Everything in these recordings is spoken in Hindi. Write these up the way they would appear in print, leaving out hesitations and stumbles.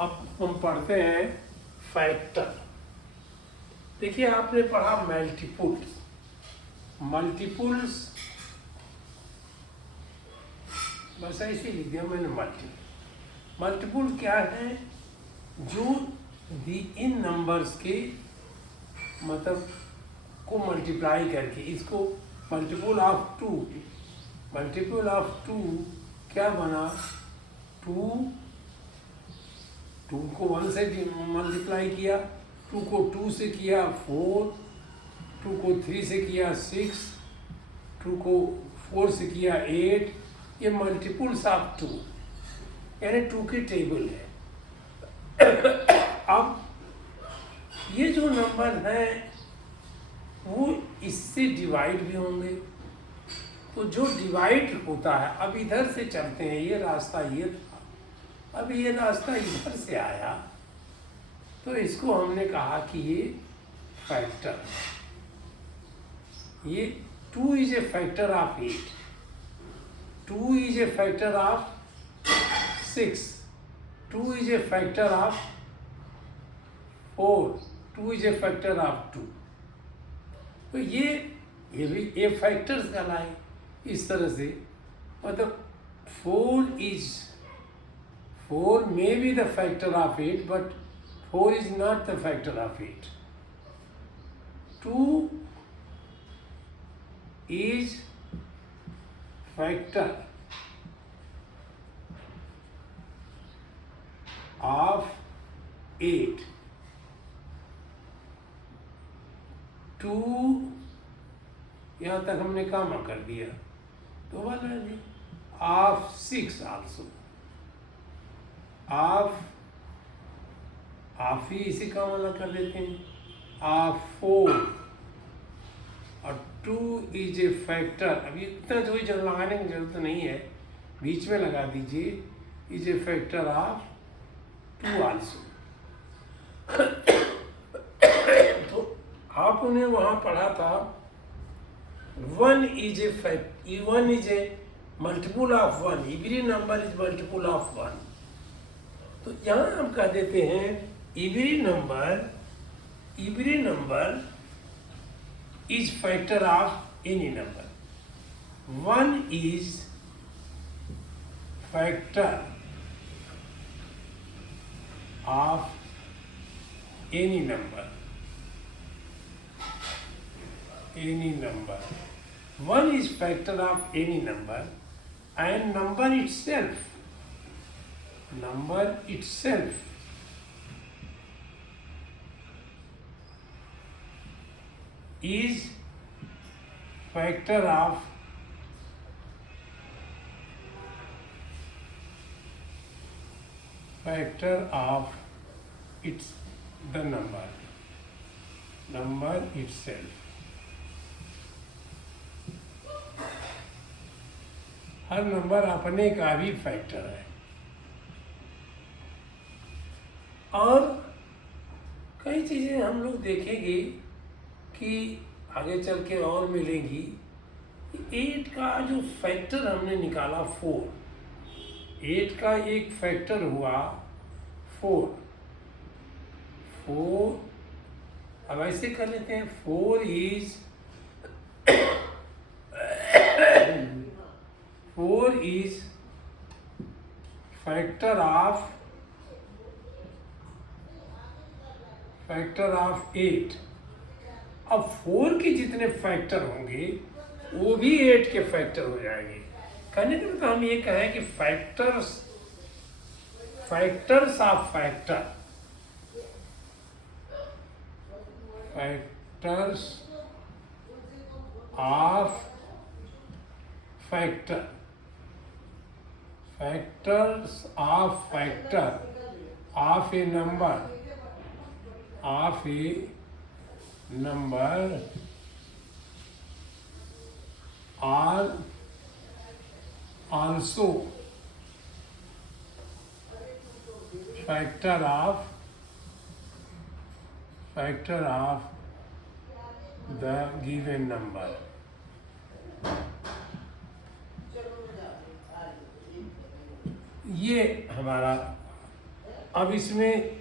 अब हम पढ़ते हैं फैक्टर। देखिए आपने पढ़ा मल्टीपुल्स। मल्टीपुल्स बस ऐसे लिख दिया मैंने मल्टीपुल। मल्टीपुल क्या है? जो इन नंबर्स के मतलब को मल्टीप्लाई करके, इसको multiple of two. Multiple of two क्या बना? टू को 1 से मल्टीप्लाई किया, 2 को 2 से किया 4, 2 को 3 से किया 6, 2 को 4 से किया 8। ये मल्टीपुल्स ऑफ 2 यानी 2 की टेबल है। अब ये जो नंबर हैं वो इससे डिवाइड भी होंगे। तो जो डिवाइड होता है, अब इधर से चलते हैं, ये रास्ता ये था, अब ये रास्ता इधर से आया, तो इसको हमने कहा कि ये फैक्टर। ये 2 is a factor of 8, 2 is a factor of 6, 2 is a factor of 4, 2 is a factor of 2। तो ये भी ये फैक्टर्स कहलाए इस तरह से। मतलब 4 may be the factor of 8, but 4 is not the factor of 8. 2 is factor of 8. 2 यहाँ तक हमने काम कर दिया, तो वाला जी ऑफ 6 आल्सो, ऑफ ही इसी का वाला कर देते हैं, ऑफ 4। और 2 इज ए फैक्टर। अभी इतना जो जल लगाने की जरूरत नहीं है, बीच में लगा दीजिए, is a factor of 2 also. तो आपने वहाँ पढ़ा था 1 is a fact, 1 is a multiple of 1, every number is multiple of 1। तो यहाँ हम कह देते हैं every number is factor of any number। 1 is factor of any number। 1 is factor of any number, and number itself is factor of its the number itself। Her number अपने का भी फैक्टर है। और कई चीज़ें हम लोग देखेंगे कि आगे चल के और मिलेंगी। 8 का जो फैक्टर हमने निकाला 4, 8 का एक फैक्टर हुआ 4। अब ऐसे कर लेते हैं, 4 is factor of 8। अब 4 के जितने फैक्टर होंगे वो भी 8 के फैक्टर हो जाएंगे। कहने का मतलब हम ये कहें कि factors of factor of a number are also factor of the given number। ये हमारा अब इसमें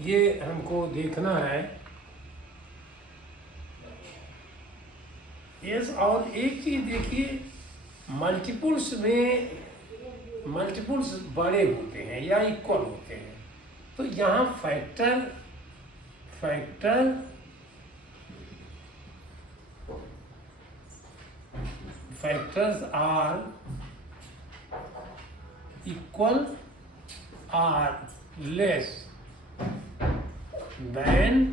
ये हमको देखना है, यस। और एक चीज देखिए, मल्टीपल्स में मल्टीपल्स बड़े होते हैं या इक्वल होते हैं, तो यहाँ factors are equal or less than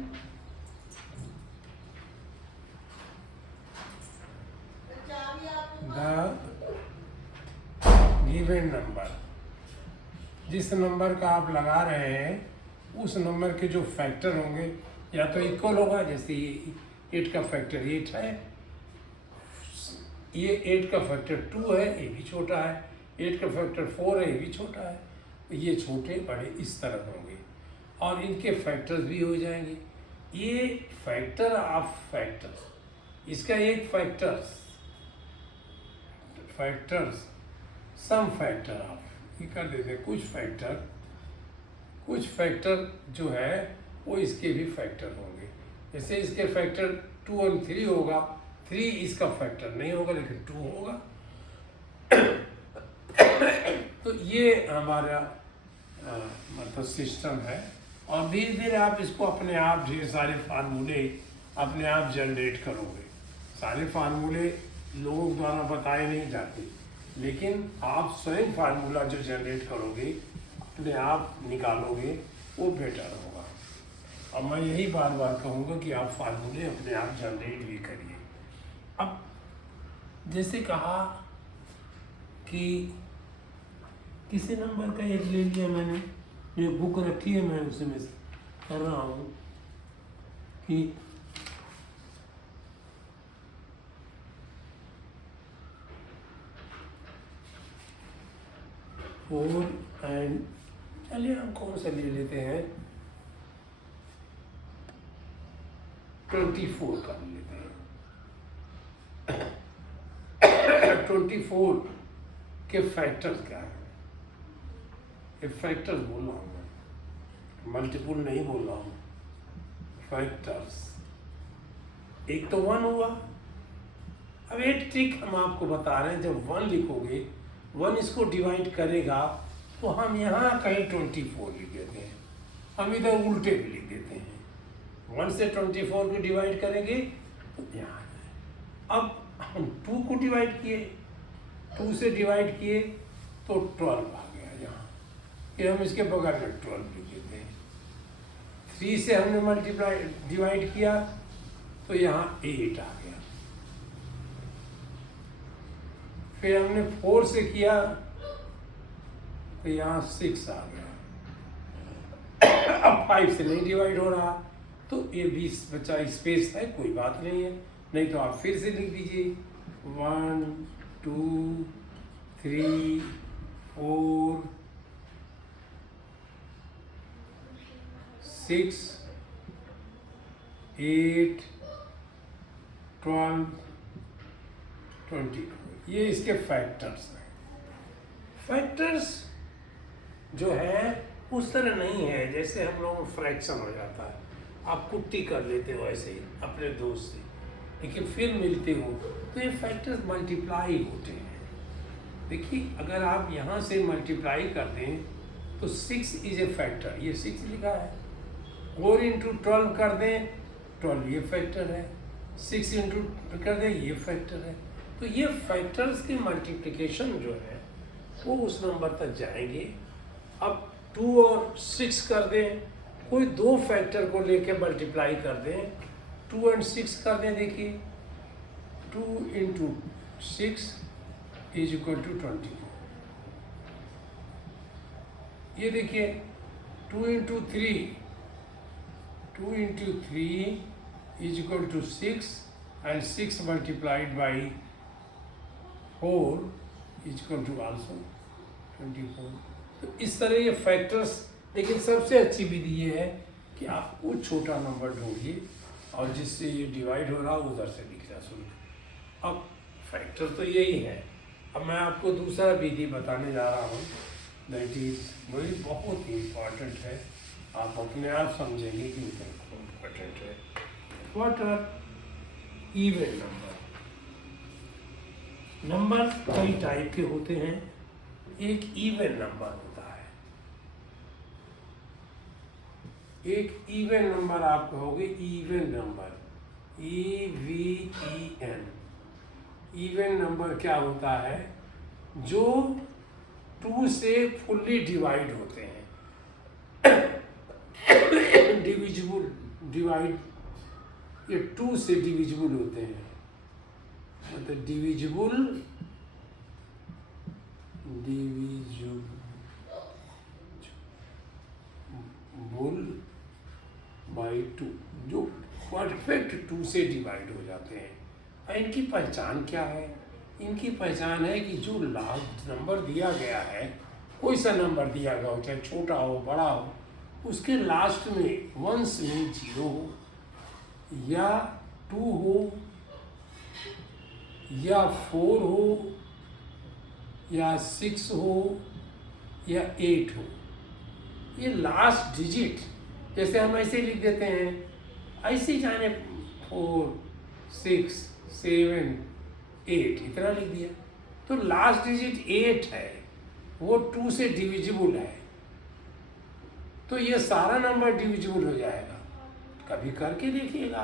the given number. जिस नंबर का आप लगा रहे हैं उस नंबर के जो फैक्टर होंगे या तो इक्वल होगा, जैसे 8 का फैक्टर 8 है, ये 8 का फैक्टर 2 है, ये भी छोटा है, 8 का फैक्टर 4 है, ये भी छोटा है, तो ये छोटे बड़े इस तरह होंगे और इनके फैक्टर्स भी हो जाएंगे। ये फैक्टर ऑफ फैक्टर्स, इसका एक फैक्टर्स सम फैक्टर ऑफ, ये कर देते हैं कुछ फैक्टर जो है वो इसके भी फैक्टर होंगे। जैसे इसके फैक्टर 2 और 3 होगा, 3 इसका फैक्टर नहीं होगा लेकिन 2 होगा। तो ये हमारा मतलब सिस्टम है और धीरे धीरे आप इसको अपने आप ढेर सारे फार्मूले अपने आप जनरेट करोगे। सारे फार्मूले लोगों द्वारा बताए नहीं जाते, लेकिन आप स्वयं फार्मूला जो जनरेट करोगे अपने आप निकालोगे वो बेटर होगा। और मैं यही बार बार कहूँगा कि आप फार्मूले अपने आप जनरेट भी करिए। अब जैसे कहा कि किसी नंबर का एक ले लिया मैंने, ये बुक रखी है मैं उसी में कर रहा हूँ कि 4 एंड चलिए हम कौन सा ले लेते हैं 24 का लेते हैं। 24 के फैक्टर्स क्या है? ये फैक्टर्स बोल रहा हूँ मैं, मल्टीपल नहीं बोल रहा हूँ। फैक्टर्स एक तो 1 हुआ। अब एक ट्रिक हम आपको बता रहे हैं, जब 1 लिखोगे 1 इसको डिवाइड करेगा तो हम यहाँ कहीं 24 लिख देते हैं, हम इधर उल्टे भी लिख देते हैं। 1 से 24 को डिवाइड करेंगे तो यहाँ अब हम 2 को डिवाइड किए, 2 से डिवाइड किए तो 12 आ गया यहाँ, फिर हम इसके बगल में 12 लिख देते हैं। 3 से हमने मल्टीप्लाई डिवाइड किया तो यहाँ 8 आ गया। फिर हमने 4 से किया तो यहाँ 6 आ गया। अब 5 से नहीं डिवाइड हो रहा तो ये 20 बचा स्पेस है, कोई बात नहीं है, नहीं तो आप फिर से लिख दीजिए 1 2 3 4 6 8 12 22। ये इसके फैक्टर्स हैं। फैक्टर्स जो है उस तरह नहीं है जैसे हम लोग फ्रैक्शन हो जाता है, आप कुट्टी कर लेते हो ऐसे ही अपने दोस्त से, लेकिन फिर मिलते हो तो ये फैक्टर्स मल्टीप्लाई होते हैं। देखिए अगर आप यहाँ से मल्टीप्लाई कर दें तो 6 इज ए फैक्टर, ये 6 लिखा है। 4 इंटू 12 कर दें 12 ये फैक्टर है, 6 इंटू कर दें ये फैक्टर है। तो ये फैक्टर्स की मल्टीप्लिकेशन जो है वो उस नंबर तक जाएंगे। अब 2 और 6 कर दें, कोई 2 फैक्टर को लेके मल्टीप्लाई कर दें, 2 और 6 कर दें। देखिए 2 इंटू 6 इज इक्वल टू 24। ये देखिए 2 into 3 is equal to 6 and 6 multiplied by 4 is equal to also 24। तो इस तरह ये फैक्टर्स, लेकिन सबसे अच्छी विधि ये है कि आप वो छोटा नंबर ढूंढिए और जिससे ये डिवाइड हो रहा उधर से लिखना शुरू। अब फैक्टर तो यही है। अब मैं आपको दूसरा विधि बताने जा रहा हूँ दैट इज वही बहुत ही इम्पॉर्टेंट है, आप अपने आप समझेंगे कि इम्पॉर्टेंट है। What are even number? Number कई टाइप के होते हैं। एक इवन नंबर होता है, एक इवन नंबर आप कहोगे even number, EVEN। Even number क्या होता है? जो 2 से फुल्ली डिवाइड होते हैं। डिविजिबल, डिवाइड, ये 2 से डिविजिबल होते हैं, मतलब डिविजिबल बाई 2, जो परफेक्ट 2 से डिवाइड हो जाते हैं। और इनकी पहचान क्या है? इनकी पहचान है कि जो लास्ट नंबर दिया गया है, कोई सा नंबर दिया गया हो, चाहे छोटा हो बड़ा हो, उसके लास्ट में वंस में 0 हो, या 2 हो, या 4 हो, या 6 हो, या 8 हो। ये लास्ट डिजिट, जैसे हम ऐसे लिख देते हैं, ऐसे जाने 4, 6, 7, 8 इतना लिख दिया, तो लास्ट डिजिट 8 है, वो 2 से डिविजिबल है, तो ये सारा नंबर डिविजिबल हो जाएगा। कभी करके देखिएगा,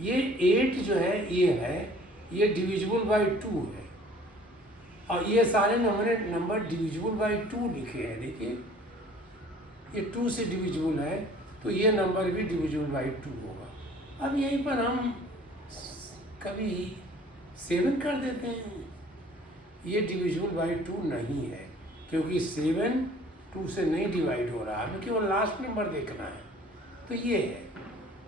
ये 8 जो है ये डिविजिबल बाई 2 है, और ये सारे नंबर डिविजिबल बाई 2 लिखे हैं। देखिए ये 2 से डिविजिबल है, तो ये नंबर भी डिविजिबल बाई 2 होगा। अब यहीं पर हम कभी 7 कर देते हैं, ये डिविजिबल बाई 2 नहीं है, क्योंकि 7 2 से नहीं डिवाइड हो रहा है, हमें केवल लास्ट नंबर देखना है, तो ये है।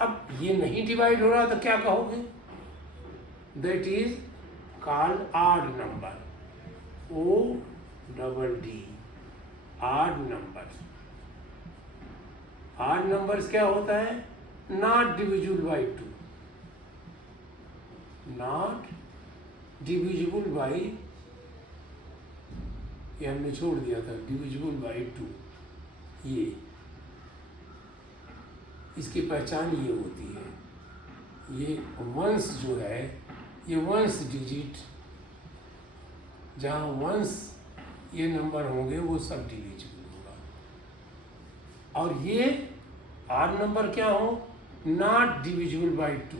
अब ये नहीं डिवाइड हो रहा तो क्या कहोगे? That is called odd number, ODD, odd number. Odd numbers क्या होता है? Not divisible by 2, not divisible by, ये हमने छोड़ दिया था, डिविजिबल बाई 2। ये इसकी पहचान ये होती है, ये वंस जो है, ये वंस डिजिट, जहाँ वंस ये नंबर होंगे वो सब डिविजिबल होगा। और ये ऑड नंबर क्या हो? नॉट डिविजिबल बाई 2,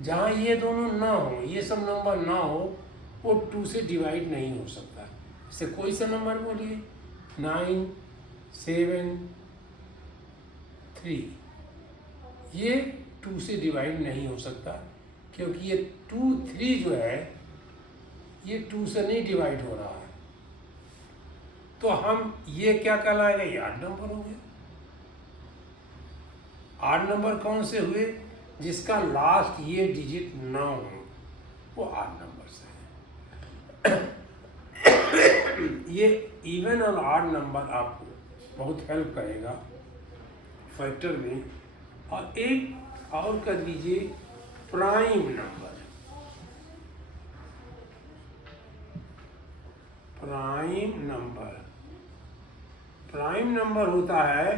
जहाँ ये दोनों ना हो, ये सब नंबर ना हो, वो 2 से डिवाइड नहीं हो सकता। इससे कोई सा नंबर बोलिए, 9, 7, 3, ये 2 से डिवाइड नहीं हो सकता, क्योंकि ये 2, 3 जो है ये 2 से नहीं डिवाइड हो रहा है, तो हम ये क्या कहलाएगा? ये ऑड नंबर हो गया। ऑड नंबर कौन से हुए? जिसका लास्ट ये डिजिट ना हो, वो ऑड नंबर्स है। ये इवन और ऑड नंबर आपको बहुत हेल्प करेगा फैक्टर में। और एक और कर दीजिए, prime number. Prime number, prime number होता है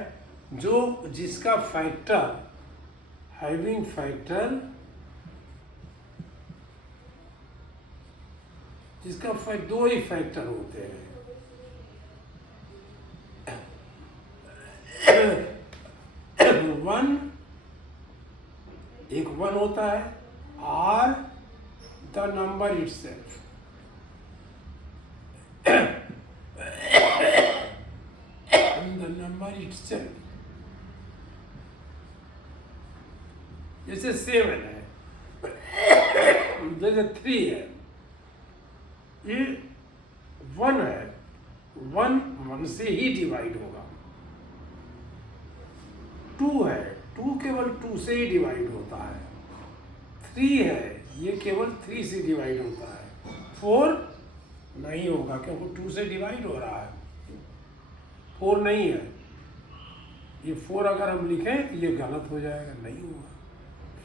जो जिसका फैक्टर, हैविंग फैक्टर, जिसका 2 ही फैक्टर होते हैं। एक 1 होता है, और the number itself. The number itself, जैसे 7 है, जैसे 3 है, ये 1 है, 1 से ही डिवाइड होगा। 2 है, 2 केवल 2 से ही डिवाइड होता है। 3 है, ये केवल 3 से डिवाइड होता है। 4 नहीं होगा, क्योंकि 2 से डिवाइड हो रहा है, 4 नहीं है। ये 4 अगर हम लिखें तो ये गलत हो जाएगा, नहीं होगा।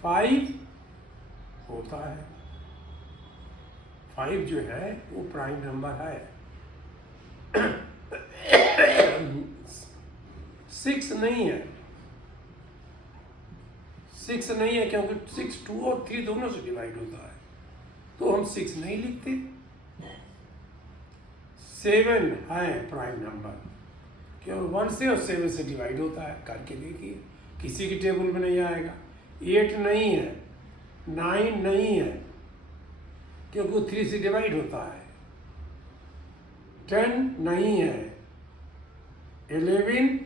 5 होता है, 5 जो है वो प्राइम नंबर है। 6 नहीं है, 6 नहीं है क्योंकि 6 2 और 3 दोनों से डिवाइड होता है, तो हम 6 नहीं लिखते। 7 है प्राइम नंबर, क्योंकि 1 से और 7 से डिवाइड होता है, करके देखिए किसी की टेबल में नहीं आएगा। 8 नहीं है, 9 नहीं है क्योंकि वो 3 से डिवाइड होता है। 10 नहीं है, 11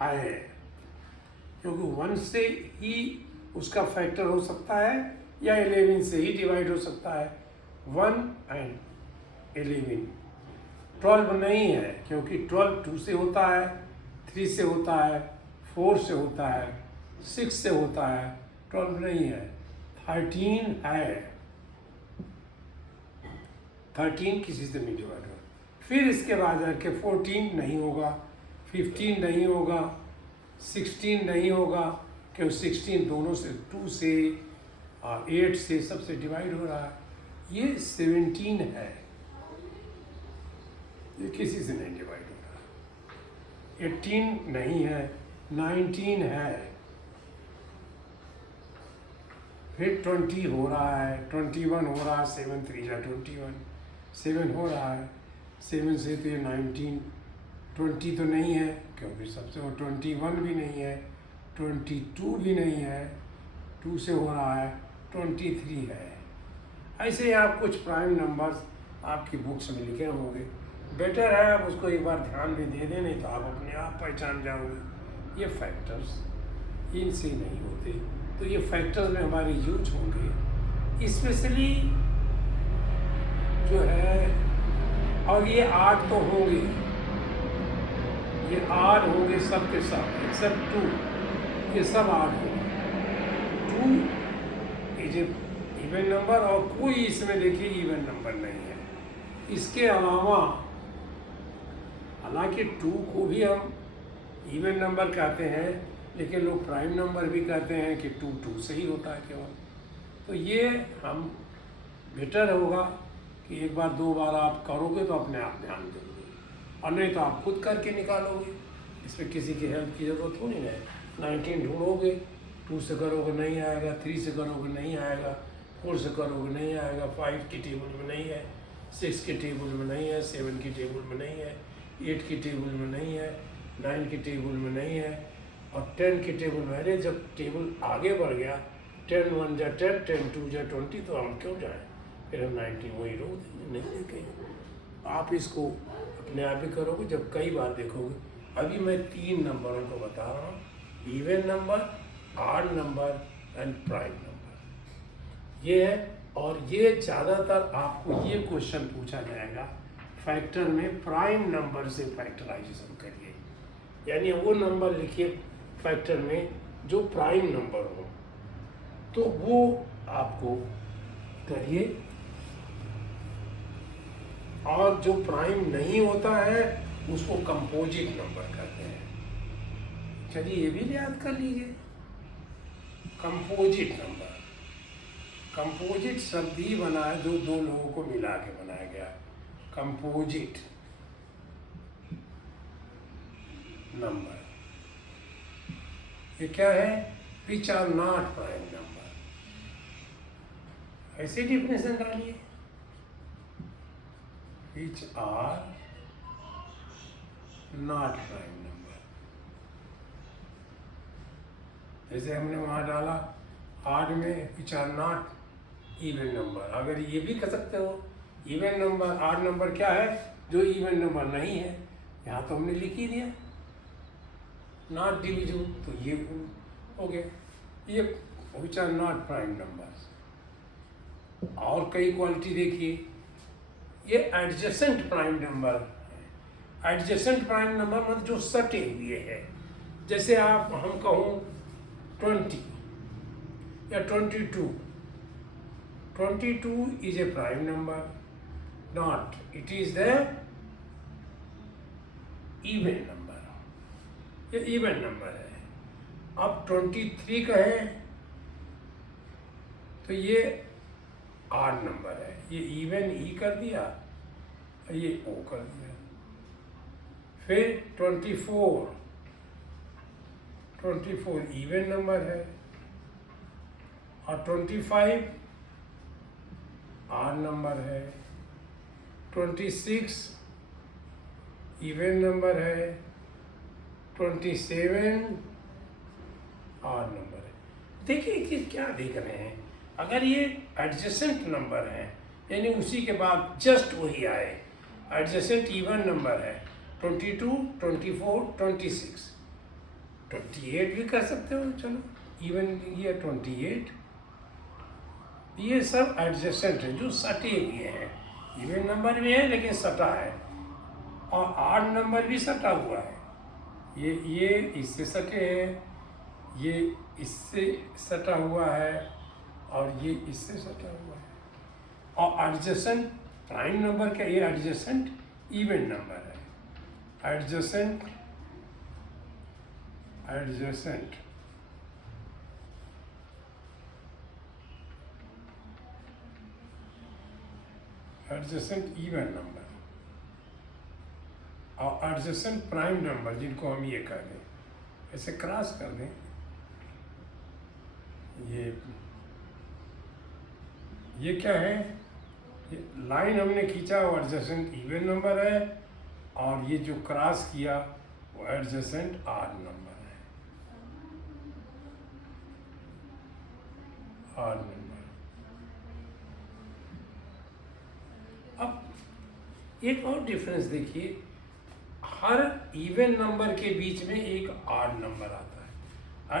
है क्योंकि 1 से ही उसका फैक्टर हो सकता है या 11 से ही डिवाइड हो सकता है। 1 एंड 11। 12 नहीं है क्योंकि 12 2 से होता है, 3 से होता है, 4 से होता है, 6 से होता है। 12 नहीं है। 13 है, 13 किसी से नहीं डिवाइड होगा। फिर इसके बाद आके 14 नहीं होगा, 15 नहीं होगा, 16 नहीं होगा क्योंकि 16 दोनों से 2 से और 8 से सबसे डिवाइड हो रहा है। ये 17 है, ये किसी से नहीं डिवाइड हो रहा। 18 नहीं है, 19 है, फिर 20 हो रहा है, 21 हो रहा है, 7 3 जा 21, 7 हो रहा है, 7 से तो ये 19, 20 तो नहीं है क्योंकि सबसे, वो 21 भी नहीं है, 22 भी नहीं है, 2 से हो रहा है, 23 है। ऐसे ही आप कुछ प्राइम नंबर्स आपकी बुक्स में लिखे होंगे, बेटर है आप उसको एक बार ध्यान भी दे दें, नहीं तो आप अपने आप पहचान जाओगे। ये फैक्टर्स इनसे नहीं होते, तो ये फैक्टर्स में हमारे यूज होंगे स्पेशली जो है। और ये 8 तो होंगे, ये 8 होंगे सब के सब एक्सेप्ट 2, ये सब 8 होंगे। 2 इज इवन नंबर और कोई इसमें देखिए इवन नंबर नहीं है। इसके अलावा हालांकि 2 को भी हम इवन नंबर कहते हैं, लेकिन लोग प्राइम नंबर भी कहते हैं कि 2 2 से ही होता है केवल। तो ये हम बेटर होगा कि एक बार 2 बार आप करोगे तो अपने आप ध्यान दोगे, और नहीं तो आप खुद करके निकालोगे, इसमें किसी की हेल्प की ज़रूरत हो नहीं है। 19 ढूंढोगे, 2 से करोगे नहीं आएगा, 3 से करोगे नहीं आएगा, 4 से करोगे नहीं आएगा, 5 की टेबल में नहीं है, 6 की टेबल में नहीं है, 7 की टेबल में नहीं है, 8 की टेबल में नहीं है, 9 की टेबल में नहीं है, और 10 की टेबल में। अरे जब टेबल आगे बढ़ गया, 10 1 जा 10, 10 2 जा 20, तो हम क्यों जाएँ, फिर हम 19 वही रोक देंगे, नहीं देखेंगे। आप इसको अपने आप ही करोगे जब कई बार देखोगे। अभी मैं 3 नंबरों को बता रहा हूँ, even number, odd number and prime number. ये है, और ये ज़्यादातर आपको ये क्वेश्चन पूछा जाएगा फैक्टर में, प्राइम नंबर से फैक्टराइजेशन करिए, यानी वो नंबर लिखिए फैक्टर में जो प्राइम नंबर हो, तो वो आपको करिए। और जो प्राइम नहीं होता है उसको कंपोजिट नंबर कहते हैं। चलिए ये भी याद कर लीजिए, कंपोजिट नंबर। कंपोजिट शब्द ही बना है जो 2 लोगों को मिला के बनाया गया, कंपोजिट नंबर। ये क्या है, which are not prime number. ऐसे डिफिनेशन डालिए, which are not prime number। जैसे हमने वहाँ डाला 8 में which are not even number। अगर ये भी कह सकते हो इवन नंबर, 8 नंबर क्या है जो इवन नंबर नहीं है, यहाँ तो हमने लिख ही दिया नॉट डिविजिबल, तो ये हो गया, ये which are not prime numbers। और कई क्वालिटी देखिए, ये एडजेसेंट प्राइम नंबर है। एडजेसेंट प्राइम नंबर मतलब जो सटे हुए हैं, जैसे आप हम कहूँ 20 या 22, 22 is a prime number, not, it is the even number, ये इवन नंबर है। अब 23 कहें तो ये ऑड नंबर है, ये इवन ई कर दिया, ये ओ कर दिया। फिर 24 24 इवन नंबर है और 25 आड नंबर है, 26 इवन नंबर है, 27 आड नंबर है। देखिए कि क्या देख रहे हैं, अगर ये एडजेसेंट नंबर है यानी उसी के बाद जस्ट वही आए, एडजेसेंट इवन नंबर है 22, 24, 26, 28 भी कर सकते हो, चलो इवन ये 28, ये सब एडजेसेंट है जो सटे हुए हैं, इवन नंबर भी है लेकिन सटा है, और आड नंबर भी सटा हुआ है, ये इससे सटे हैं, ये इससे सटा हुआ है और ये इससे सटा हुआ है, और एडजेसेंट प्राइम नंबर का ये एडजेसेंट इवन नंबर है, एडजेसेंट इवन नंबर और एडजेसेंट प्राइम नंबर जिनको हम ये कर दें, ऐसे क्रॉस कर दें, ये क्या है, ये लाइन हमने खींचा वो एडजेसेंट इवन नंबर है, और ये जो क्रॉस किया वो एडजेसेंट आड नंबर है, आड नंबर। अब एक और डिफरेंस देखिए, हर इवन नंबर के बीच में एक आड नंबर आता है,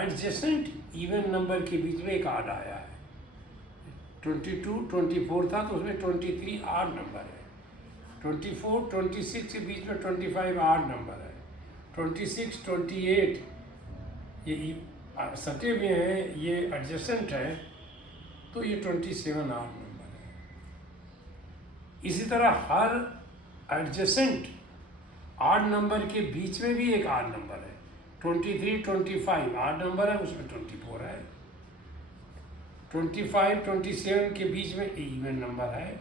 एडजेसेंट इवन नंबर के बीच में एक आड आया है, 22, 24 था तो उसमें 23 आड नंबर है, 24, 26 के बीच में 25 आड नंबर है, 26, 28 ये सटे हुए हैं, ये एडजेसेंट है तो ये 27 आड नंबर है। इसी तरह हर एडजेसेंट आड नंबर के बीच में भी एक आड नंबर है, 23, 25 आड नंबर है, उसमें 24 है, 25, 27 के बीच में इवन नंबर है।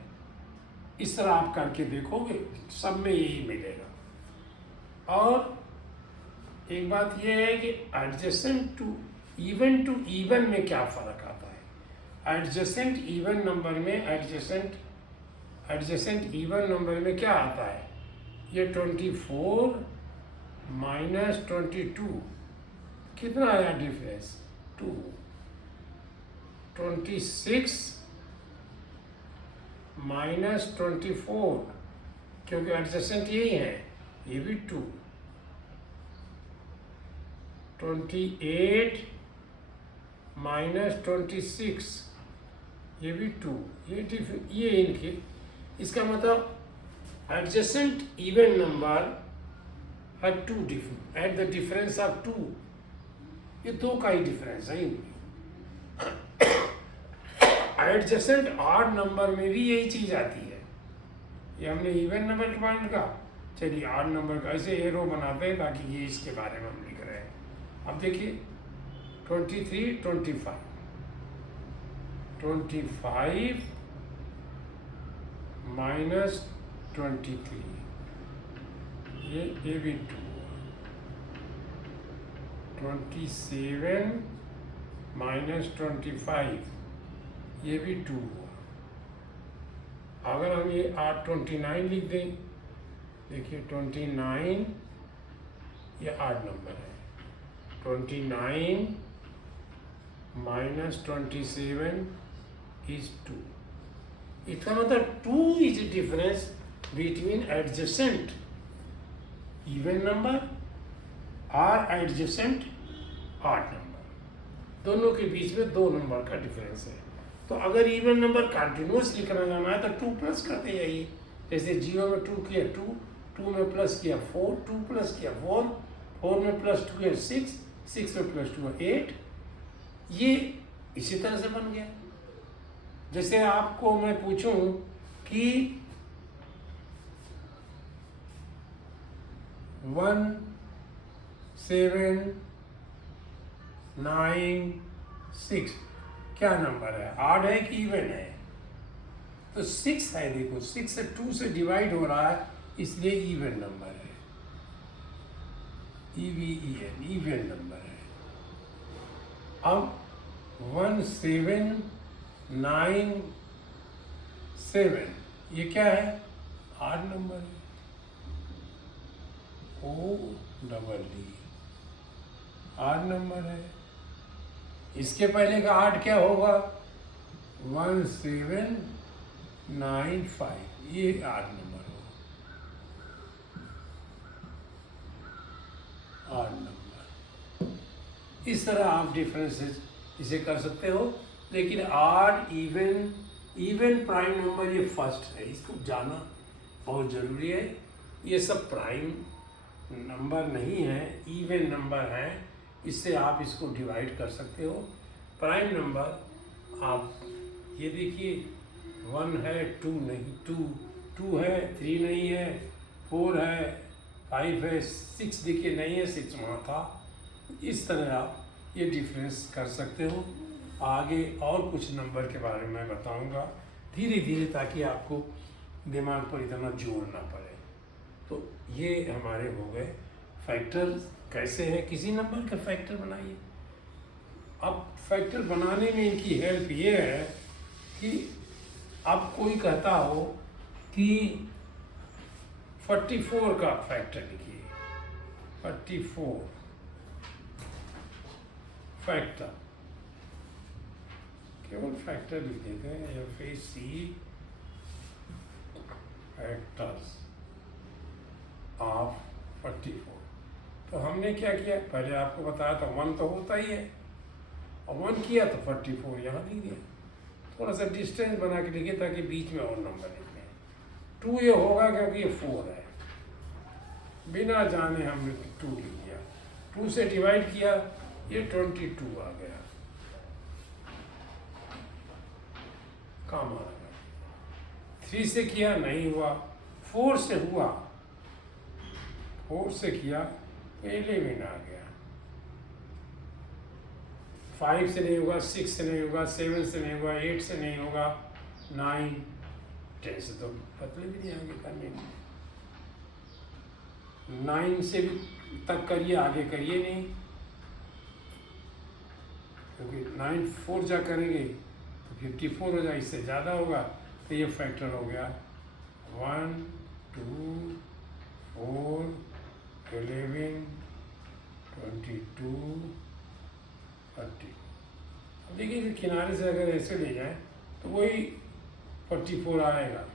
इस तरह आप करके देखोगे सब में यही मिलेगा। और एक बात यह है कि एडजेसेंट टू इवन में क्या फ़र्क आता है, एडजेसेंट इवन नंबर में एडजेसेंट इवन नंबर में क्या आता है, ये 24 माइनस 22 कितना आया डिफरेंस, 2, 26 माइनस 24 क्योंकि एडजेसेंट यही है, ये भी 2, 28 माइनस 26 ये भी 2, ये इनके, इसका मतलब एडजेसेंट इवन नंबर है 2 difference at the difference of 2, ये 2 का ही डिफरेंस है इनमें। एडजेसेंट आड नंबर में भी यही चीज आती है, ये हमने इवन नंबर के बारे में कहा, चलिए आड नंबर का ऐसे एरो बनाते हैं ताकि ये इसके बारे में हम लिख रहे हैं। अब देखिए 23, 25 माइनस 23 ये भी 2, 27 माइनस 25 ये भी 2 हुआ। अगर हम ये 29 लिख दें, देखिए 29 ये आड नंबर है, 29 माइनस 27 इज 2, इसका मतलब 2 is a difference between adjacent even number और एडजेसेंट आड नंबर, दोनों के बीच में 2 नंबर का डिफरेंस है। तो अगर इवन नंबर कंटिन्यूस लिखना जाना है तो 2 प्लस करते जाइए, जैसे 0 में 2 किया 2, 2 में प्लस किया 4, 2 प्लस किया 4, 4 में प्लस 2 किया 6, 6 में प्लस 2 8, ये इसी तरह से बन गया। जैसे आपको मैं पूछूं कि 1 7 9 6 क्या नंबर है, आड है कि इवन है, तो 6 है, देखो 6 से 2 से डिवाइड हो रहा है इसलिए इवन नंबर है, EVEN इवन नंबर है। अब 1797 ये क्या है? आड नंबर है, OEE आड नंबर है। इसके पहले का आड क्या होगा? 1795 ये आड नंबर होगा, आड नंबर। इस तरह आप डिफरेंसेस इसे कर सकते हो। लेकिन आड, इवन प्राइम नंबर ये फर्स्ट है, इसको जानना बहुत ज़रूरी है। ये सब प्राइम नंबर नहीं है, इवन नंबर है। इससे आप इसको डिवाइड कर सकते हो। प्राइम नंबर आप ये देखिए, 1 है, 2 नहीं, 2 है, 3 नहीं है, 4 है, 5 है, 6 देखिए नहीं है, 6 वहाँ था। इस तरह आप ये डिफरेंस कर सकते हो। आगे और कुछ नंबर के बारे में बताऊंगा धीरे धीरे, ताकि आपको दिमाग पर इतना जोर ना पड़े। तो ये हमारे हो गए फैक्टर। कैसे है, किसी नंबर का फैक्टर बनाइए। अब फैक्टर बनाने में इनकी हेल्प ये है कि अब कोई कहता हो कि 44 का फैक्टर लिखिए, 44 फैक्टर, केवल फैक्टर लिख देते हैं, FAC फैक्टर्स ऑफ 44। तो हमने क्या किया, पहले आपको बताया था 1 तो होता ही है, और 1 किया तो 44 यहाँ लिख दिया। थोड़ा सा डिस्टेंस बना के लिखिए ताकि बीच में और नंबर लिखने। 2 ये होगा क्योंकि ये 4 है, बिना जाने हमने 2 लिख दिया। 2 से डिवाइड किया, ये 22 आ गया, काम आ गया। 3 से किया नहीं हुआ, 4 से हुआ, 4 से किया तो 11 आ गया। 5 से नहीं होगा, 6 से नहीं होगा, 7 से नहीं होगा, 8 से नहीं होगा, 9 10 से तो पतले भी नहीं आगे करने में। 9 से भी तक करिए, आगे करिए नहीं, क्योंकि 9 4 जा करेंगे तो 54 हो जाए, इससे ज़्यादा होगा। तो ये फैक्टर हो गया 1 2 4 11 22 30। अब देखिए कि किनारे से अगर ऐसे ले जाएं तो वही 44 आएगा।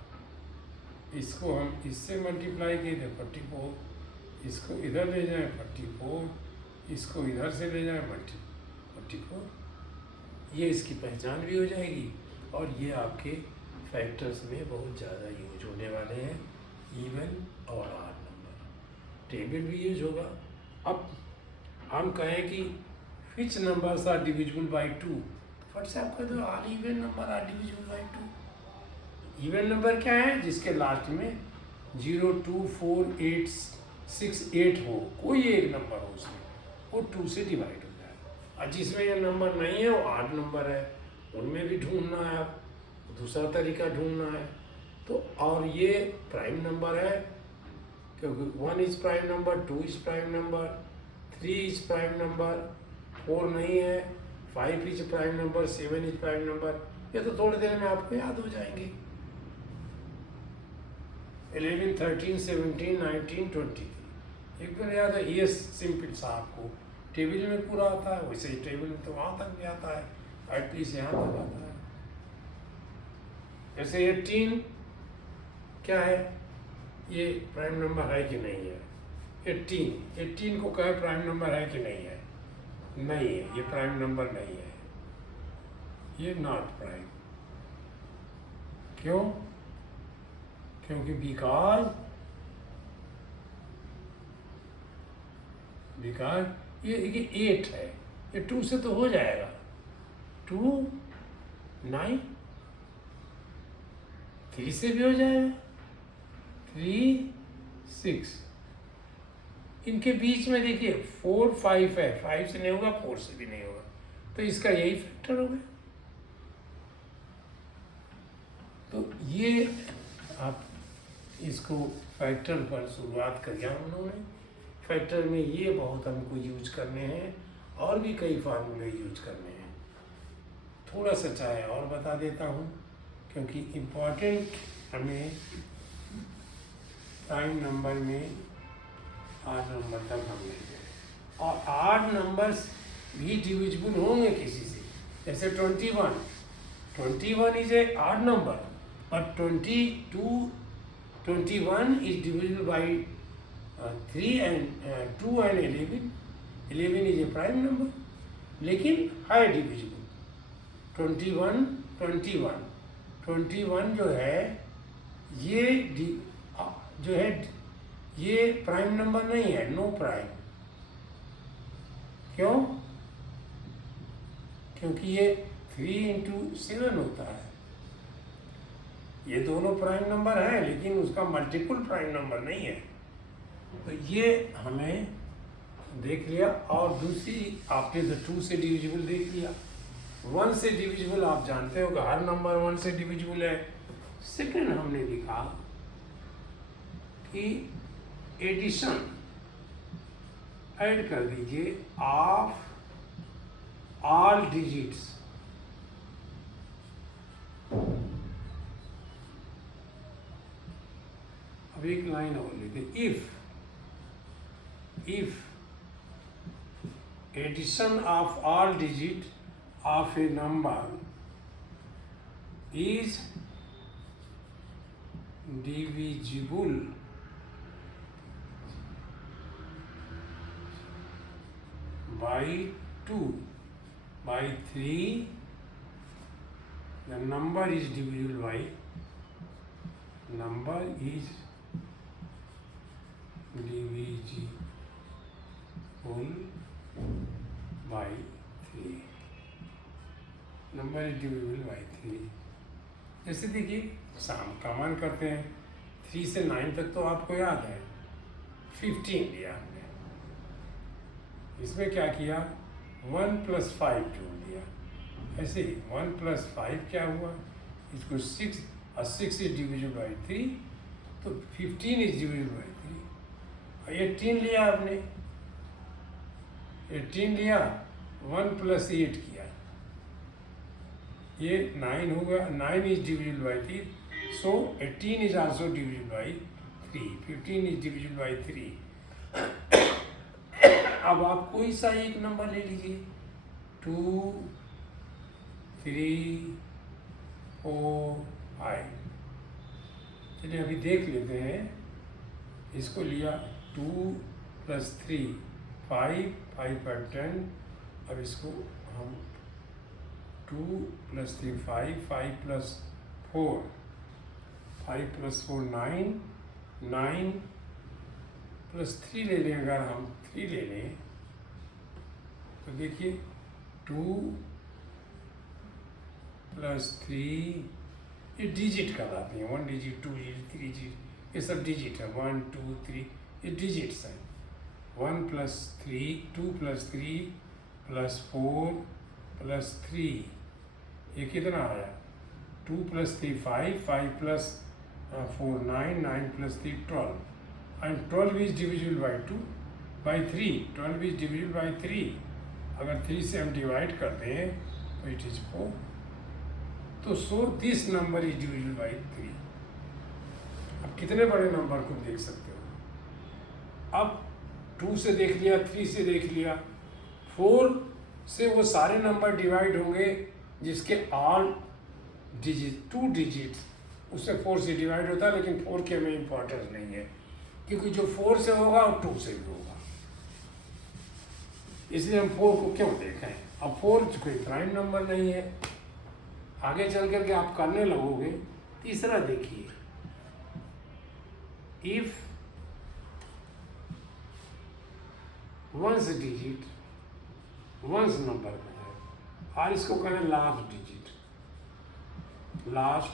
इसको हम इससे मल्टीप्लाई किए थे 44, इसको इधर ले जाएं 44, इसको इधर से ले जाएं 44। ये इसकी पहचान भी हो जाएगी, और ये आपके फैक्टर्स में बहुत ज़्यादा यूज होने वाले हैं, इवन और ऑड नंबर। टेबल भी यूज होगा। अब हम कहें कि which numbers are divisible by 2, फट से आप कह दो all even number are divisible by 2। Even number क्या है? जिसके लास्ट में 0 2 4 8 6 8 हो, कोई एक नंबर हो उसमें, वो 2 से डिवाइड हो जाए। और जिसमें ये नंबर नहीं है वो ऑड नंबर है, उनमें भी ढूंढना है, आप दूसरा तरीका ढूंढना है। तो और ये प्राइम नंबर है, क्योंकि 1 is prime number, 2 is prime number, 3 is prime number, 4 नहीं है, 5 is prime number, 7 is prime number. ये तो थोड़ी देर में आपको याद हो जाएंगे। 11 13 17 19 20 एक बार याद है। ये सिंपल सा आपको टेबल में पूरा आता है, वैसे ही टेबल में तो वहाँ तक भी आता है, एटलीस्ट यहाँ तक आता है। जैसे 18 क्या है, ये प्राइम नंबर है कि नहीं है? 18 को कहे प्राइम नंबर है कि नहीं है? नहीं है, ये प्राइम नंबर नहीं है, ये नॉट प्राइम। क्यों? क्योंकि बिकॉज ये 8 है, ये 2 से तो हो जाएगा, 2 9, 3 से भी हो जाएगा, 3 6। इनके बीच में देखिए 4 5 है, 5 से नहीं होगा, 4 से भी नहीं होगा, तो इसका यही फैक्टर हो गया। तो ये आप इसको फैक्टर पर शुरुआत करिए। हम लोगों ने फैक्टर में ये बहुत हमको यूज करने हैं, और भी कई फार्मूले यूज करने हैं। थोड़ा सा चाहे और बता देता हूँ, क्योंकि इम्पॉर्टेंट हमें प्राइम नंबर में 8 नंबर तक हम ले गए, और 8 नंबर्स भी डिविजिबल होंगे किसी से। जैसे 21 is a odd number, but 21 is divisible by 3 and 2 and 11. 11 is a prime number, लेकिन है डिविजिबल। 21 जो है ये जो है ये प्राइम नंबर नहीं है, नो प्राइम। क्यों? क्योंकि ये 3 into 7 होता है। ये दोनों प्राइम नंबर हैं, लेकिन उसका मल्टीपल प्राइम नंबर नहीं है। तो ये हमें देख लिया। और दूसरी आपने तो 2 से डिविजिबल देख लिया। 1 से डिविजिबल आप जानते हो कि हर नंबर 1 से डिविजिबल है। सेकंड हमने लिखा कि एडिशन ऐड कर दीजिए ऑफ ऑल डिजिट्स। अब एक लाइन और लिखे, if addition of all digit of a number is divisible by 2 by 3, the number is divisible by by 3। Number is divisible by 3। जैसे देखिए कमान करते हैं, 3 से 9 तक तो आपको याद है। 15 लिया हमने, इसमें क्या किया, 1 + 5 जोड़ दिया। ऐसे ही 1 + 5 क्या हुआ, इसको 6, और 6 इज डिविजिबल बाई 3, तो 15 इज डिविजिबल बाई 3। और 18 लिया आपने, 18 लिया, 1 + 8 किया, ये 9 होगा। 9 is divisible by 3, so 18 is also divisible by 3। 15 is divisible by 3। अब आप कोई सा एक नंबर ले लीजिए, 2, 3, 4, 5। चलिए अभी देख लेते हैं। इसको लिया 2 + 3 5, 5 पर 10। अब इसको हम 2 + 3 5, 5 + 4, 5 + 4 9, 9 + 3 ले लें। अगर हम 3 ले लें तो देखिए 2 + 3, ये डिजिट कहलाती हैं। 1 डिजिट, 2 डिजिट, 3 डिजिट, ये सब डिजिट है। 1 2 3 ये डिजिट्स हैं। 1 + 3, 2 + 3 + 4 + 3, ये कितना आया, 2 + 3 5, 5 + 4 9, 9 + 3 12, and 12 is divisible by 2 by 3। 12 is divisible by 3। अगर 3 से हम डिवाइड करते हैं तो इट इज 4। तो so this number is divisible by 3। अब कितने बड़े नंबर को देख सकते हो। अब 2 से देख लिया, 3 से देख लिया, 4 से वो सारे नंबर डिवाइड होंगे जिसके ऑल डिजिट 2 डिजिट, उससे 4 से डिवाइड होता है। लेकिन 4 की हमें इम्पोर्टेंस नहीं है, क्योंकि जो 4 से होगा वो 2 से भी होगा, इसलिए हम 4 को क्यों देखें। अब 4 कोई प्राइम नंबर नहीं है। आगे चल करके आप करने लगोगे। तीसरा देखिए, if ones digit ones number का है, और इसको करें last digit, last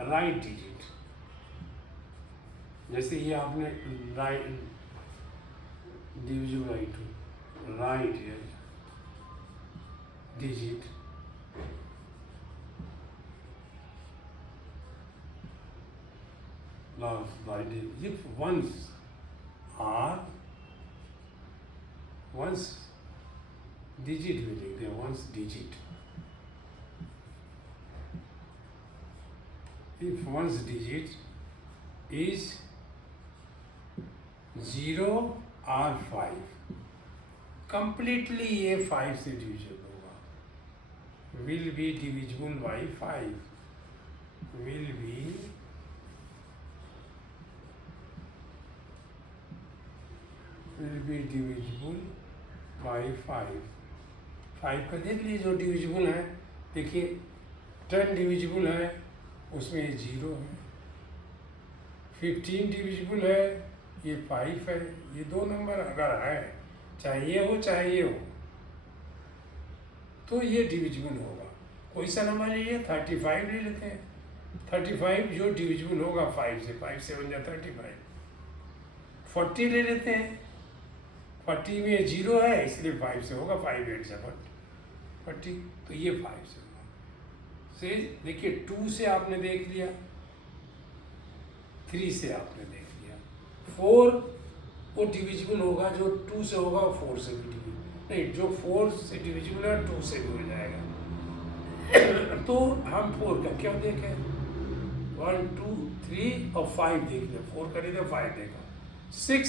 right digit. जैसे ये आपने right divisible by 2, right digit, last by digit. If ones digit भी लिख दें, ones digit. If ones digit is 0 और 5, कंप्लीटली ये 5 से डिविजिबल होगा, will be divisible by 5, will be divisible by 5। 5 का देख लीजिए जो डिविजिबल है, देखिए 10 डिविजिबल है, उसमें ये 0 है, 15 डिविजिबल है, ये 5 है। ये दो नंबर अगर है, चाहे ये हो चाहे ये हो, तो ये डिविजिबल होगा। कोई सा नंबर लीजिए, 35 ले लेते हैं। 35 जो डिविजिबल होगा 5 से, 5 से बन जाए 35। 40 ले लेते हैं, 40 में 0 है इसलिए 5 से होगा, 5 8 से 40, तो ये 5 से होगा। से देखिए 2 से आपने देख लिया, 3 से आपने देख लिया, 4 वो डिविजिबल होगा, जो 2 से होगा 4 से भी डिविजिबल नहीं, जो 4 से डिविजिबल है 2 से भी हो जाएगा। तो हम 4 का क्या देखें, 1 2 3 और 5 देख लिया, 4 करी तो 5 देखा। 6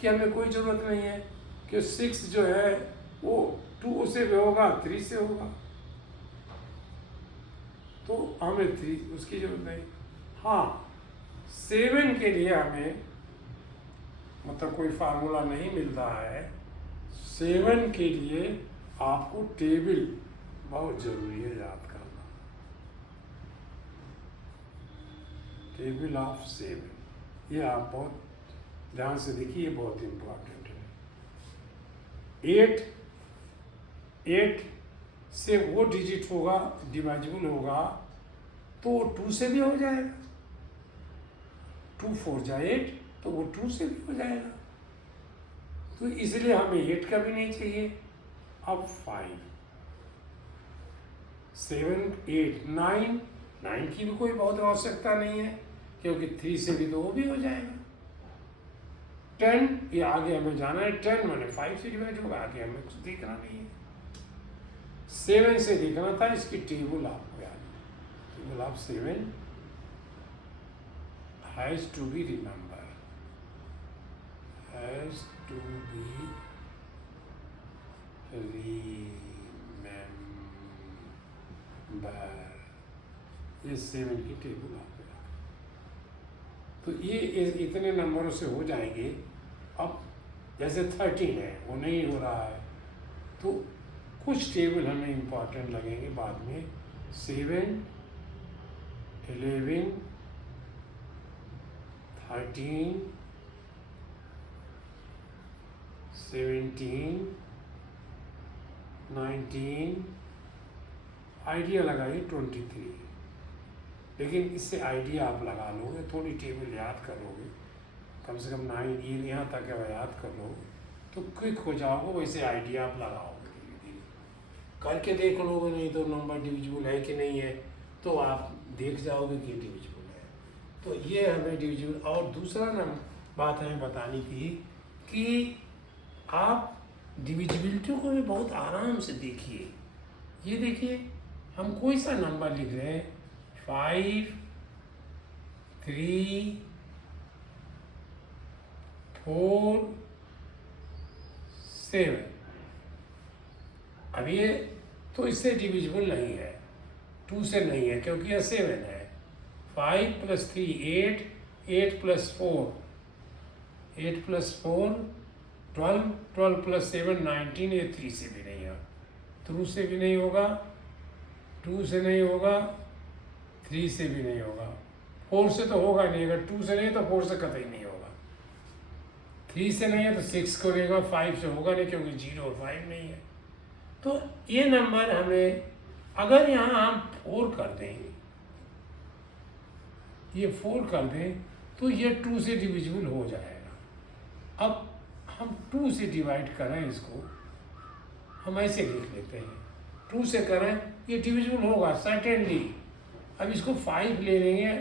की हमें कोई ज़रूरत नहीं है कि 6 जो है वो 2 से भी होगा 3 से होगा, तो हमें 3 उसकी जरूरत नहीं। हाँ 7 के लिए हमें मतलब कोई फार्मूला नहीं मिल रहा है। 7 के लिए आपको टेबल बहुत जरूरी है याद करना, टेबल ऑफ 7, ये आप बहुत ध्यान से देखिए, बहुत इम्पोर्टेंट है। 8 से वो डिजिट होगा, डिवाइजिबल होगा, तो 2 से भी हो जाएगा, 2 4 जा 8, तो वो 2 से भी हो जाएगा, तो इसलिए हमें 8 का भी नहीं चाहिए। अब 5 7 8 9 की भी कोई बहुत आवश्यकता नहीं है, क्योंकि 3 से भी तो वो भी हो जाएगा। 10 ये आगे हमें जाना है, 10 मैंने 5 से डिवाइड होगा, आगे हमें कुछ देखना नहीं है। 7 से देखना था, इसकी टेबल आपको याद, table of 7 has to be remember, has to be remember, ये 7 की टेबल आपको याद। तो ये इतने नंबरों से हो जाएंगे। अब जैसे 13 है वो नहीं हो रहा है, तो कुछ टेबल हमें इम्पोर्टेंट लगेंगे बाद में। 7 11 13 17 19, आइडिया लगाइए 23। लेकिन इससे आइडिया आप लगा लोगे, थोड़ी टेबल याद करोगे, कम से कम 9 ये यहाँ तक है याद कर लोगे तो क्विक हो जाओगे। वैसे आइडिया आप लगाओगे, धीरे धीरे करके देख लोगे, नहीं तो नंबर डिविजिबल है कि नहीं है तो आप देख जाओगे कि डिविजिबल है। तो ये हमें डिविजिबल। और दूसरा बात हमें बतानी थी कि आप डिविजिबिलिटी को भी बहुत आराम से देखिए। ये देखिए हम कोई सा नंबर लिख रहे हैं, 5 3 4 7, अब ये तो इससे डिविजिबल नहीं है, 2 से नहीं है क्योंकि यह 7 है। 5 + 3 8, 8 + 4 8 + 4 12, 12 + 7 19, ये 3 से भी नहीं है, 2 से भी नहीं होगा, 2 से नहीं होगा, 3 से भी नहीं होगा, 4 से तो होगा नहीं। अगर 2 से नहीं तो 4 से कतई नहीं होगा, 3 से नहीं है तो 6 को लेगा, 5 से होगा नहीं क्योंकि 0 और 5 नहीं है। तो ये नंबर हमें, अगर यहाँ हम 4 कर देंगे, ये 4 कर दें तो ये 2 से डिविजिबल हो जाएगा। अब हम 2 से डिवाइड करें इसको, हम ऐसे लिख लेते हैं, 2 से करें ये डिविजिबल होगा सर्टेनली। अब इसको 5 ले लेंगे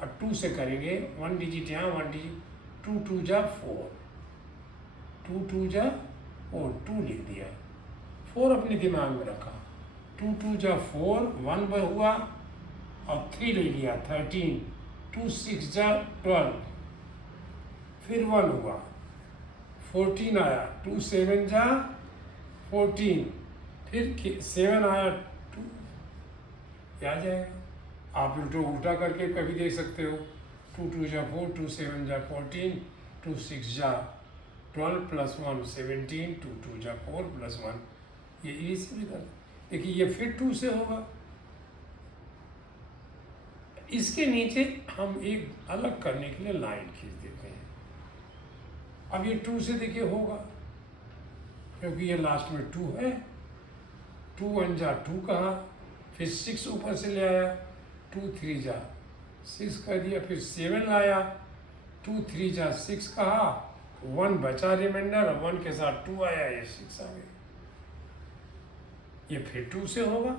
और 2 से करेंगे, 1 डिजिट यहाँ 1 डिजिट, 2 2 जा 4, 2 2 जा 4, 2 लिख दिया, 4 अपने दिमाग में रखा, 2 2 जा 4, 1 हुआ और 3 ले लिया 13, 2 6 जा 12, फिर 1 हुआ 14 आया, 2 7 जा 14, फिर 7 आया 2, क्या आ जाएगा? आप उल्टा करके कभी देख सकते हो, 2 2 जा 4, 2 7 जा 14, 2 6 जा 12 प्लस 1 17, 2 2 जा 4 प्लस 1, ये इसी भी कर देखिए, ये फिर 2 से होगा। इसके नीचे हम एक अलग करने के लिए लाइन खींच देते हैं। अब ये 2 से देखिए होगा, क्योंकि ये लास्ट में 2 है, 2 1 जा 2 कहा, फिर 6 ऊपर से ले आया, 2 3 जा 6 कर दिया, फिर 7 लाया, 2 3 जा 6 कहा, 1 बचा रिमाइंडर, 1 के साथ 2 आया, ये 6 आ गया। ये फिर 2 से होगा।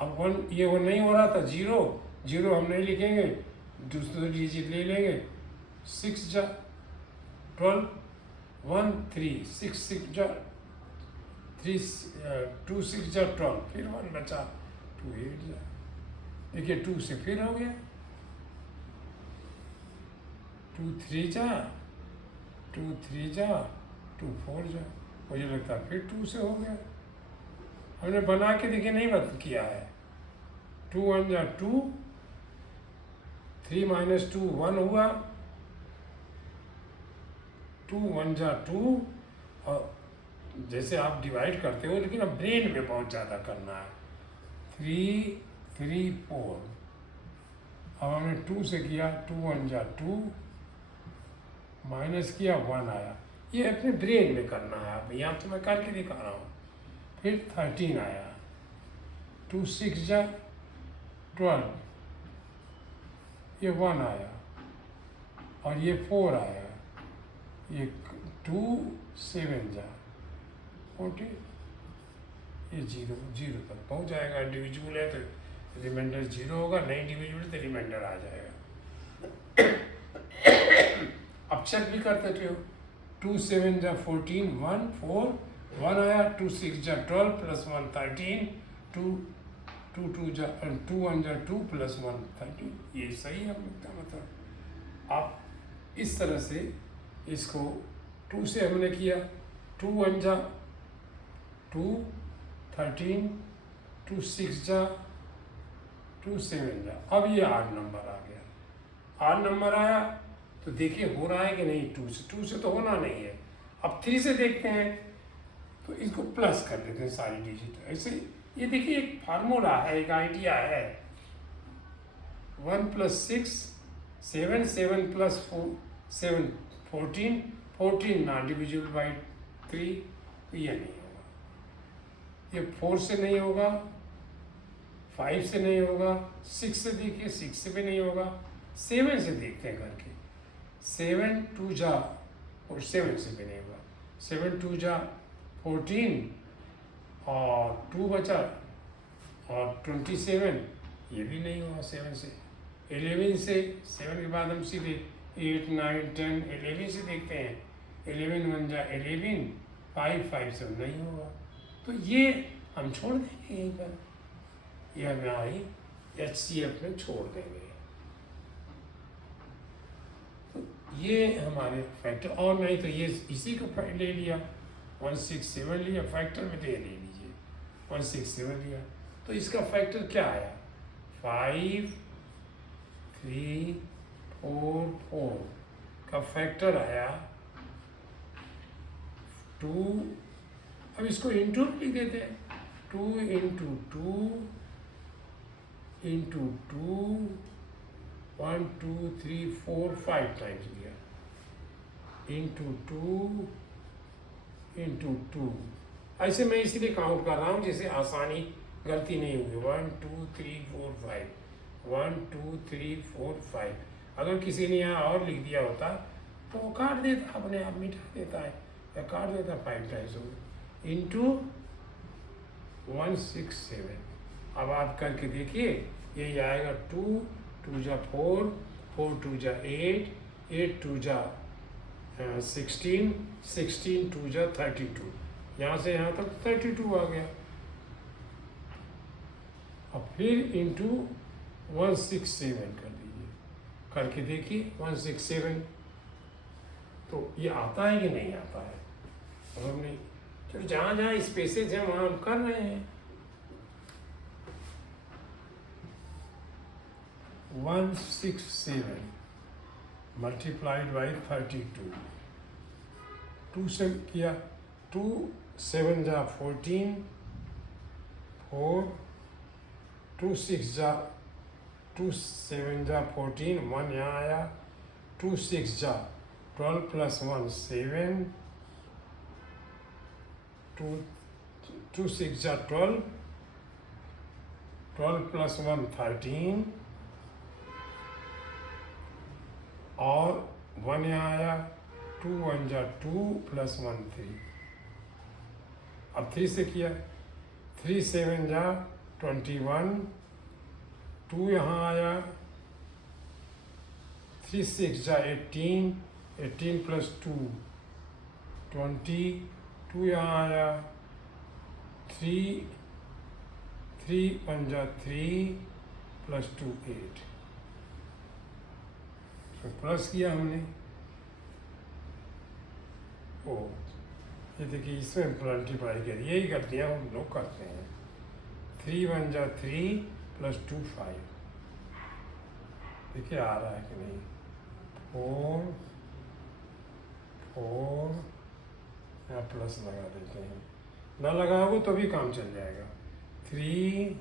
अब 1 ये वो नहीं हो रहा था, 0 0 हम नहीं लिखेंगे, दूसरे डिजिट ले लेंगे, 6 जा 12, 1 3, 6 6 जा 3, 2 6 जा 12, फिर 1 बचा, 2 8 जा, देखिए 2 से फिर हो गया, 2 3 जा 2 3 जा 2 4 जा, मुझे लगता है फिर 2 से हो गया। हमने बना के देखिए नहीं बदल किया है, 2 1 जा 2, 3 माइनस 2 1 हुआ, 2 1 जा 2, और जैसे आप डिवाइड करते हो, लेकिन अब ब्रेन में बहुत ज़्यादा करना है, 3 3 4, अब हमने 2 से किया, 2 1 जा 2, माइनस किया 1 आया, ये अपने ब्रेन में करना है। अब यहाँ तो मैं करके दिखा रहा हूँ। फिर 13 आया, 2 6 जा 12, ये 1 आया, और ये 4 आया, ये 2 7 जा 14, ये 0 0 तक पहुँच जाएगा। इंडिविजुअल है तो रिमाइंडर 0 होगा, नहीं इंडिविजुअल तो रिमाइंडर आ जाएगा। अब चेक भी करते थे, 2 7 जा 14, 1 4, 1 आया, 2 6 जा 12 प्लस 1 13, 2 2 2 जा 2 1 जा 2 प्लस 1 13, ये सही है का मतलब। आप इस तरह से इसको 2 से हमने किया, 2 1 जा 2 13, 2 6 जा 2 7 जा, अब ये 8 नंबर आ गया। 8 नंबर आया तो देखिए हो रहा है कि नहीं, 2 से तो होना नहीं है। अब 3 से देखते हैं, तो इसको प्लस कर देते हैं सारी डिजिट। ऐसे ये देखिए एक फार्मूला है, एक आइडिया है, 1 प्लस 6 7, 7 प्लस 4 7 14, 14 ना डिविजिबल बाई 3, ये नहीं होगा, ये 4 से नहीं होगा, 5 से नहीं होगा, 6 से देखिए 6 से भी नहीं होगा, 7 से देखते हैं करके, 7 2 जा, और 7 से भी नहीं होगा, 7 2 जा 14, और 2 बचा, और 27, ये भी नहीं हुआ 7 से। 11 से, 7 के बाद हम सीधे 8 9 10 11 से देखते हैं, 11 1 जा 11, 5 5 से नहीं होगा, तो ये हम छोड़ देंगे यहीं पर, ये हमें आई HCF में छोड़ देंगे। तो ये हमारे फैक्टर, और नहीं तो ये इसी को ले लिया, 167 लिया, फैक्टर में तो ये ले लीजिए 167 लिया, तो इसका फैक्टर क्या आया, 5 3 4 4 का फैक्टर आया 2। अब इसको इंटू लिख देते हैं, 2 इंटू 2 इंटू 2, 1 2 3 4 5 टाइम्स लिया, इंटू 2 इंटू 2, ऐसे मैं इसीलिए काउंट कर रहा हूँ जिससे आसानी, गलती नहीं हुई, 1 2 3 4 5, 1 2 3 4 5। अगर किसी ने यहाँ और लिख दिया होता तो वो काट देता, अपने आप मिटा देता है, या काट देता 5 टाइम्स होगा, इंटू 167। अब आप करके देखिए, यही आएगा 2 2 जा 4, 4 2 जा 8, 8 2 जा 16, 16 2 जा 32, यहाँ से यहाँ तक 32 आ गया। अब फिर इंटू 167 कर दीजिए, करके देखिए 167, तो ये आता है कि नहीं आता है। और हमने चलो जहाँ जहाँ स्पेसेज हैं वहाँ हम कर रहे हैं। 167 मल्टीप्लाइड बाई 32, 2 से किया, 2 7 जा 14, 4 2 6 जा 2 7 जा 14, 1 यहाँ आया, 2 6 जा 12 प्लस 1 7, 2 6 जा 12, 12 प्लस 1 13, और 1 यहाँ आया, 2 1 जा 2 प्लस 1 3। अब 3 से किया, 3 7 जा 21, 2 यहाँ आया, 3 6 जा 18, 18 प्लस 2 20, 2 यहाँ आया, 3 1 जा 3 प्लस 2 8, तो प्लस किया हमने। ओ ये देखिए इसमें मल्टीप्लाई कर, यही गलतियाँ हम लोग करते हैं। 3 1 जा 3 प्लस 2 5, देखिए आ रहा है कि नहीं। 4 यहाँ प्लस लगा देते हैं, ना लगाओगे तो भी काम चल जाएगा। 3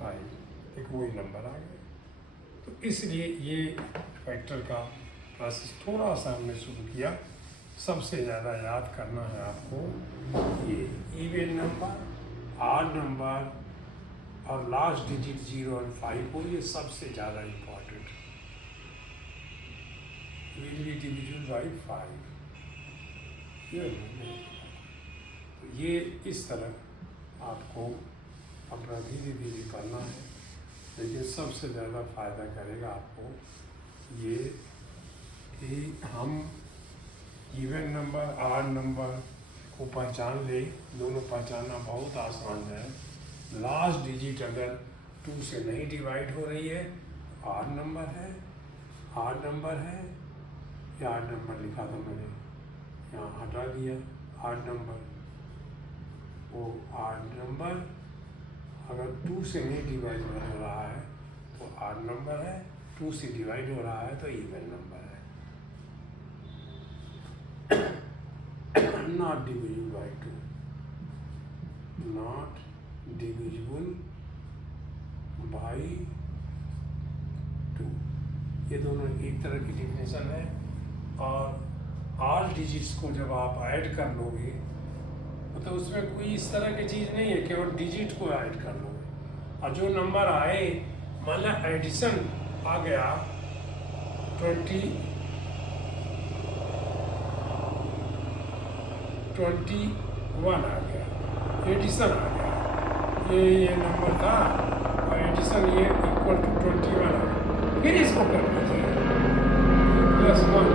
5 एक वही नंबर आ गया। तो इसलिए ये फैक्टर का प्रोसेस थोड़ा सा हमने शुरू किया। सबसे ज़्यादा याद करना है आपको ये इवन नंबर, ऑड नंबर और लास्ट डिजिट 0 और 5 को, ये सबसे ज़्यादा important. Will be divisible by 5, ये इस तरह आपको अपना धीरे धीरे करना है, लेकिन सबसे ज़्यादा फ़ायदा करेगा आपको ये कि हम इवन नंबर, ऑड नंबर को पहचान ले। दोनों पहचानना बहुत आसान है। लास्ट डिजिट अगर 2 से नहीं डिवाइड हो रही है, ऑड नंबर है, ऑड नंबर है, या ऑड नंबर लिखा था मैंने, यहाँ हटा दिया ऑड नंबर। वो ऑड नंबर अगर 2 से नहीं डिवाइड हो रहा है तो ऑड नंबर है, 2 से डिवाइड हो रहा है तो इवन नंबर है। Not divisible by 2, not divisible by 2, ये दोनों एक तरह की डिफिनेशन है। और ऑल डिजिट्स को जब आप ऐड कर लोगे तो उसमें कोई इस तरह की चीज़ नहीं है, केवल डिजिट को ऐड कर लोगे। और जो नंबर आए, मान लो एडिशन आ गया 21 आ गया, एडिशन आ गया, ये नंबर था और एडिशन ये इक्वल टू 21 आ गया। फिर इसको कर दीजिए +1,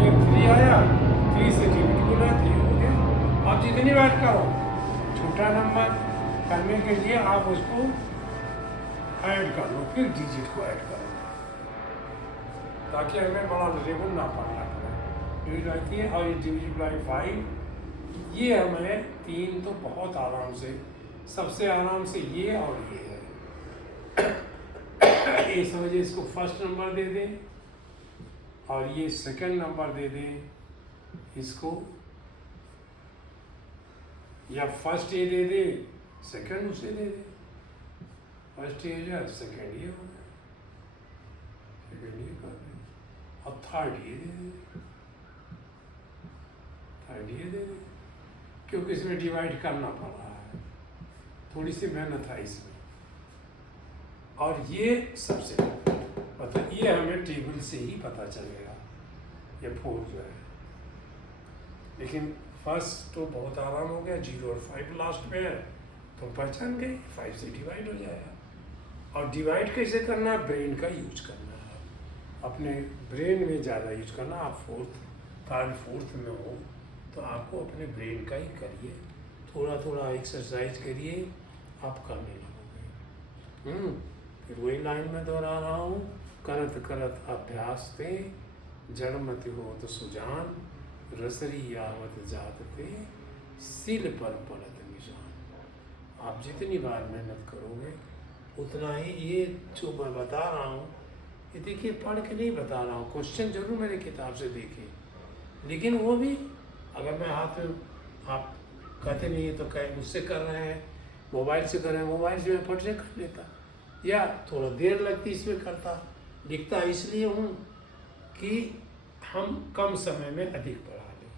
ये 3 आया, 3 से डिविजिबल है, 3 हो गया। आप जितनी बार करो, छोटा नंबर करने के लिए आप उसको ऐड कर लो, फिर डिजिट को ऐड करो, ताकि हमें बड़ा लेवल ना पड़ना पड़े। डिविजिबल रहती है। और ये डिविजिबल बाई 5, ये हमें 3 तो बहुत आराम से, सबसे आराम से ये और ये है। इस वजह इसको फर्स्ट नंबर दे दें और ये सेकंड नंबर दे दें इसको, या फर्स्ट ये दे दे, सेकंड उसे दे दे। फर्स्ट ये जो सेकंड ये हो गया, सेकंड ये कर दे, और थर्ड ये दे दे, थर्ड ये दे दे, क्योंकि इसमें डिवाइड करना पड़ रहा है, थोड़ी सी मेहनत है इसमें। और ये सबसे मतलब ये हमें टेबल से ही पता चलेगा, ये 4 जो है। लेकिन फर्स्ट तो बहुत आराम हो गया, 0 और 5 लास्ट में है तो पहचान गए, 5 से डिवाइड हो जाएगा। और डिवाइड कैसे करना है, ब्रेन का यूज करना है। अपने ब्रेन में ज़्यादा यूज करना। आप थर्ड फोर्थ में हो तो आपको अपने ब्रेन का ही करिए, थोड़ा थोड़ा एक्सरसाइज करिए, आप करने लगोगे। फिर वही लाइन में दोहरा रहा हूँ, करत करत अभ्यास ते, जड़ मत हो तो सुजान, रसरी आवत जात ते, सिल पर पलत निशान। आप जितनी बार मेहनत करोगे उतना ही, ये जो मैं बता रहा हूँ ये देखिए पढ़ के नहीं बता रहा हूँ, क्वेश्चन जरूर मेरे किताब से देखिए, लेकिन वो भी अगर मैं हाथ में, आप कहते नहीं है तो कहे मुझसे कर रहे हैं, मोबाइल से कर रहे हैं, मोबाइल से मैं फट से कर लेता, या थोड़ा देर लगती इसमें करता। लिखता इसलिए हूँ कि हम कम समय में अधिक पढ़ा लें,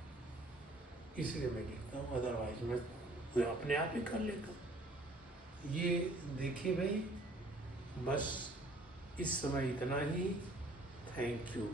इसलिए मैं लिखता हूँ, अदरवाइज मैं अपने आप ही कर लेता हूँ। ये देखिए भाई, बस इस समय इतना ही। Thank you.